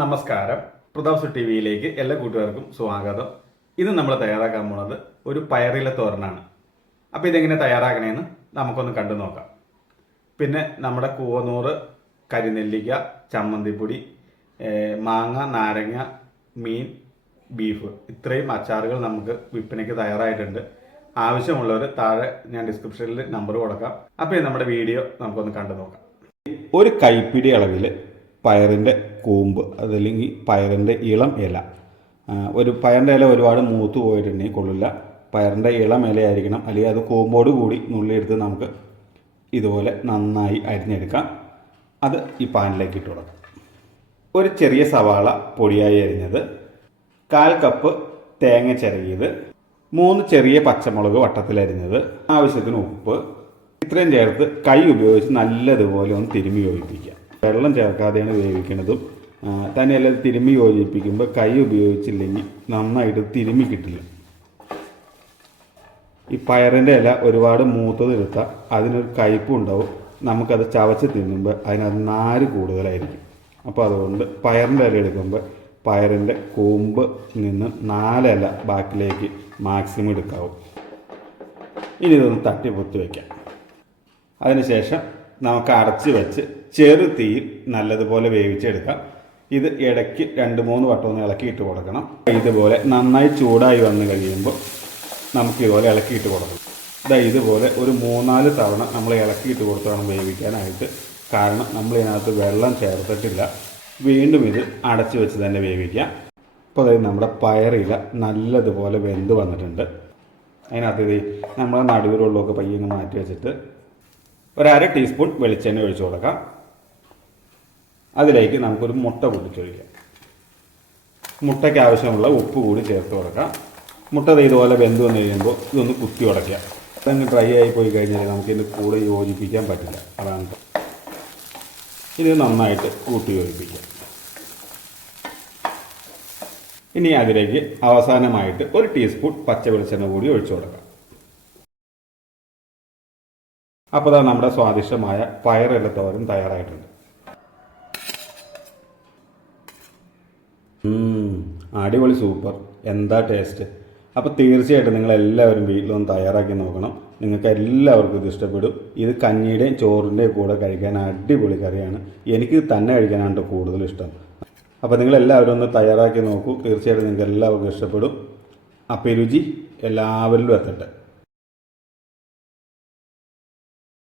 നമസ്കാരം. പ്രതാപ്സ് ടി വിയിലേക്ക് എല്ലാ കൂട്ടുകാർക്കും സ്വാഗതം. ഇന്ന് നമ്മൾ തയ്യാറാക്കാൻ പോണത് ഒരു പയറില തോരനാണ്. അപ്പോൾ ഇതെങ്ങനെ തയ്യാറാക്കണേന്ന് നമുക്കൊന്ന് കണ്ടു നോക്കാം. പിന്നെ നമ്മുടെ കൂവനൂറ് കരിനെല്ലിക്ക ചമ്മന്തിപ്പൊടി മാങ്ങ നാരങ്ങ മീൻ ബീഫ് ഇത്രയും അച്ചാറുകൾ നമുക്ക് വിൽപ്പനയ്ക്ക് തയ്യാറായിട്ടുണ്ട്. ആവശ്യമുള്ളവർ താഴെ ഞാൻ ഡിസ്ക്രിപ്ഷനിൽ നമ്പർ കൊടുക്കാം. അപ്പോൾ നമ്മുടെ വീഡിയോ നമുക്കൊന്ന് കണ്ടു നോക്കാം. ഒരു കൈപ്പിടി അളവിൽ പയറിന്റെ കൂമ്പ് അതല്ലെങ്കിൽ പയറിന്റെ ഇളം ഇല. ഒരു പയറിന്റെ ഇല ഒരുപാട് മൂത്ത് പോയിട്ടുണ്ടെങ്കിൽ കൊള്ളില്ല. പയറിന്റെ ഇളം ഇലയായിരിക്കണം. അല്ലെങ്കിൽ അത് കൂമ്പോട് കൂടി നുള്ളിയെടുത്ത് നമുക്ക് ഇതുപോലെ നന്നായി അരിഞ്ഞെടുക്കാം. അത് ഈ പാനിലേക്ക് ഇട്ട് കൊടുക്കാം. ഒരു ചെറിയ സവാള പൊടിയായി അരിഞ്ഞത്. കാൽ കപ്പ് തേങ്ങ ചിരകിയത്. മൂന്ന് ചെറിയ പച്ചമുളക് വട്ടത്തിൽ വട്ടത്തിലരിഞ്ഞത് ആവശ്യത്തിന് ഉപ്പ്. ഇത്രയും ചേർത്ത് കൈ ഉപയോഗിച്ച് നല്ലതുപോലെ ഒന്ന് തിരുമ്മി യോജിപ്പിക്കുക. വെള്ളം ചേർക്കാതെയാണ് വേവിക്കുന്നതും തന്നെയല്ല തിരുമ്മി യോജിപ്പിക്കുമ്പോൾ കൈ ഉപയോഗിച്ചില്ലെങ്കിൽ നന്നായിട്ട് തിരുമ്മി കിട്ടില്ല. ഈ പയറിന്റെ ഇല ഒരുപാട് മൂത്തത് എടുത്താൽ അതിനൊരു കയ്പും ഉണ്ടാവും. നമുക്കത് ചവച്ച് തിന്നുമ്പോൾ അതിനത് നാര് കൂടുതലായിരിക്കും. അപ്പോൾ അതുകൊണ്ട് പയറിന്റെ ഇല എടുക്കുമ്പോൾ പയറിന്റെ കൂമ്പ് നിന്ന് നാലില ബാക്കിലേക്ക് മാക്സിമം എടുക്കാവും. ഇനി ഇതൊന്ന് തട്ടിപ്പൊത്തി വയ്ക്കാം അതിനുശേഷം നമുക്ക് അടച്ച് വെച്ച് ചെറു തീയിൽ നല്ലതുപോലെ വേവിച്ചെടുക്കാം. ഇത് ഇടയ്ക്ക് രണ്ട് മൂന്ന് വട്ടം ഒന്ന് ഇളക്കിയിട്ട് കൊടുക്കണം. ഇതുപോലെ നന്നായി ചൂടായി വന്നു കഴിയുമ്പോൾ നമുക്ക് ഇതുപോലെ ഇളക്കിയിട്ട് കൊടുക്കണം ഇതാ ഇതുപോലെ ഒരു മൂന്നാൽ തവണ നമ്മൾ ഇളക്കിയിട്ട് കൊടുത്ത് വേണം വേവിക്കാനായിട്ട്. കാരണം നമ്മൾ ഇതിനകത്ത് വെള്ളം ചേർത്തിട്ടില്ല. വീണ്ടും ഇത് അടച്ചു വെച്ച് തന്നെ വേവിക്കാം. അപ്പോൾ അതായത് നമ്മുടെ പയറില നല്ലതുപോലെ വെന്ത് വന്നിട്ടുണ്ട്. അതിനകത്ത് ഇത് നമ്മളെ നടുവിലുള്ളതൊക്കെ പയ്യെ മാറ്റി വെച്ചിട്ട് ഒരു അര ടീസ്പൂൺ വെളിച്ചെണ്ണ ഒഴിച്ചു കൊടുക്കാം. അതിലേക്ക് നമുക്കൊരു മുട്ട പൊട്ടിച്ചൊഴിക്കാം മുട്ടയ്ക്ക് ആവശ്യമുള്ള ഉപ്പ് കൂടി ചേർത്ത് കൊടുക്കാം. മുട്ട ഇതുപോലെ വെന്ത് വന്ന് കഴിയുമ്പോൾ ഇതൊന്ന് കുത്തി ഉടയ്ക്കുക അതങ്ങ് ഡ്രൈ ആയി പോയി കഴിഞ്ഞാൽ നമുക്ക് ഇതിന്റെ കൂടെ യോജിപ്പിക്കാൻ പറ്റില്ല. അതാണ് ഇത് നന്നായിട്ട് കൂട്ടി യോജിപ്പിക്കാം. ഇനി അതിലേക്ക് അവസാനമായിട്ട് ഒരു ടീസ്പൂൺ പച്ച വെളിച്ചെണ്ണ കൂടി ഒഴിച്ചു കൊടുക്കാം. അപ്പോൾ നമ്മുടെ സ്വാദിഷ്ടമായ പയറില തോരൻ തയ്യാറായിട്ടുണ്ട്. അടിപൊളി സൂപ്പർ. എന്താ ടേസ്റ്റ് അപ്പോൾ തീർച്ചയായിട്ടും നിങ്ങൾ എല്ലാവരും വീട്ടിലൊന്ന് തയ്യാറാക്കി നോക്കണം. നിങ്ങൾക്ക് എല്ലാവർക്കും ഇത് ഇഷ്ടപ്പെടും. ഇത് കഞ്ഞിയുടെയും ചോറിന്റെയും കൂടെ കഴിക്കാൻ അടിപൊളി കറിയാണ്. എനിക്ക് തന്നെ കഴിക്കാനാണ് കൂടുതൽ ഇഷ്ടം. അപ്പോൾ നിങ്ങൾ എല്ലാവരും ഒന്ന് തയ്യാറാക്കി നോക്കൂ. തീർച്ചയായിട്ടും നിങ്ങൾക്ക് എല്ലാവർക്കും ഇഷ്ടപ്പെടും അപ്പോൾ രുചി എല്ലാവരിലും എത്തട്ടെ.